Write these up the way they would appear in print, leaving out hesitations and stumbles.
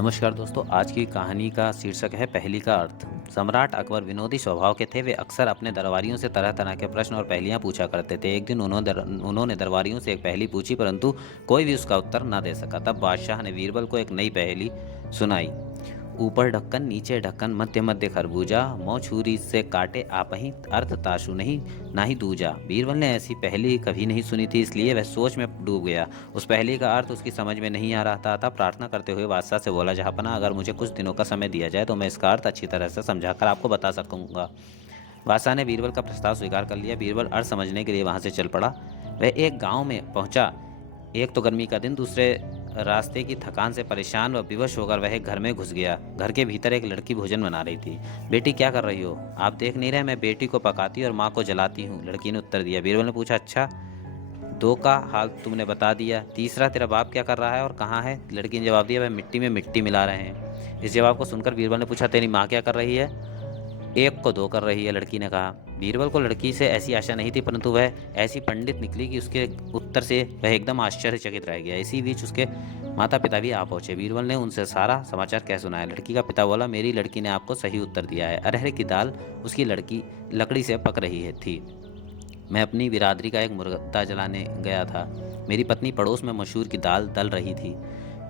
नमस्कार दोस्तों, आज की कहानी का शीर्षक है पहेली का अर्थ। सम्राट अकबर विनोदी स्वभाव के थे। वे अक्सर अपने दरबारियों से तरह तरह के प्रश्न और पहेलियां पूछा करते थे। एक दिन उन्होंने दरबारियों से एक पहेली पूछी, परंतु कोई भी उसका उत्तर न दे सका। तब बादशाह ने बीरबल को एक नई पहेली सुनाई। ऊपर ढक्कन नीचे ढक्कन मध्य मध्य खरबूजा, मौ छुरी से काटे आप ही अर्थ ताशु नहीं ना ही दूजा। बीरबल ने ऐसी पहेली कभी नहीं सुनी थी, इसलिए वह सोच में डूब गया। उस पहेली का अर्थ उसकी समझ में नहीं आ रहा था। प्रार्थना करते हुए बादशाह से बोला, जहाँपना, अगर मुझे कुछ दिनों का समय दिया जाए तो मैं इसका अर्थ अच्छी तरह से समझाकर आपको बता सकूंगा। बादशाह ने बीरबल का प्रस्ताव स्वीकार कर लिया। बीरबल अर्थ समझने के लिए वहां से चल पड़ा। वह एक गांव में पहुंचा। एक तो गर्मी का दिन, दूसरे रास्ते की थकान से परेशान व विवश होकर वह एक घर में घुस गया। घर के भीतर एक लड़की भोजन बना रही थी। बेटी, क्या कर रही हो? आप देख नहीं रहे, मैं बेटी को पकाती और माँ को जलाती हूँ, लड़की ने उत्तर दिया। बीरबल ने पूछा, अच्छा, दो का हाल तुमने बता दिया, तीसरा तेरा बाप क्या कर रहा है और कहाँ है? लड़की ने जवाब दिया, वह मिट्टी में मिट्टी मिला रहे हैं। इस जवाब को सुनकर बीरबल ने पूछा, तेरी माँ क्या कर रही है? एक को दो कर रही है, लड़की ने कहा। बीरबल को लड़की से ऐसी आशा नहीं थी, परंतु वह ऐसी पंडित निकली कि उसके उत्तर से वह एकदम आश्चर्यचकित रह गया। इसी बीच उसके माता पिता भी आ पहुंचे। बीरबल ने उनसे सारा समाचार कह सुनाया। लड़की का पिता बोला, मेरी लड़की ने आपको सही उत्तर दिया है। अरहर की दाल उसकी लड़की लकड़ी से पक रही थी। मैं अपनी बिरादरी का एक मुर्गा जलाने गया था। मेरी पत्नी पड़ोस में मशहूर की दाल दल रही थी।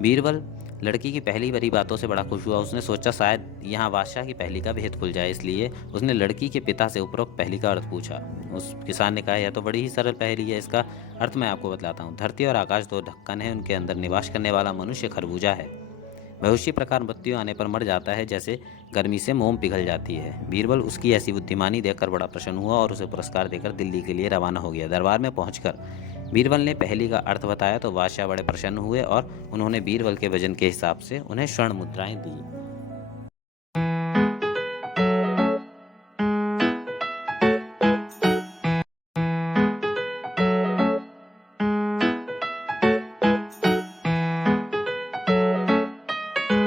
बीरबल लड़की की पहली बड़ी बातों से बड़ा खुश हुआ। उसने सोचा शायद यहाँ बादशाह की पहेली का भेद खुल जाए, इसलिए उसने लड़की के पिता से उपरोक्त पहेली का अर्थ पूछा। उस किसान ने कहा, यह तो बड़ी ही सरल पहेली है, इसका अर्थ मैं आपको बतलाता हूँ। धरती और आकाश दो ढक्कन है, उनके अंदर निवास करने वाला मनुष्य खरबूजा है। वह उसी प्रकार मृत्यु आने पर मर जाता है जैसे गर्मी से मोम पिघल जाती है। बीरबल उसकी ऐसी बुद्धिमानी देखकर बड़ा प्रसन्न हुआ और उसे पुरस्कार देकर दिल्ली के लिए रवाना हो गया। दरबार में पहुंचकर बीरबल ने पहेली का अर्थ बताया तो बादशाह बड़े प्रसन्न हुए और उन्होंने बीरबल के वजन के हिसाब से उन्हें स्वर्ण मुद्राएं दी।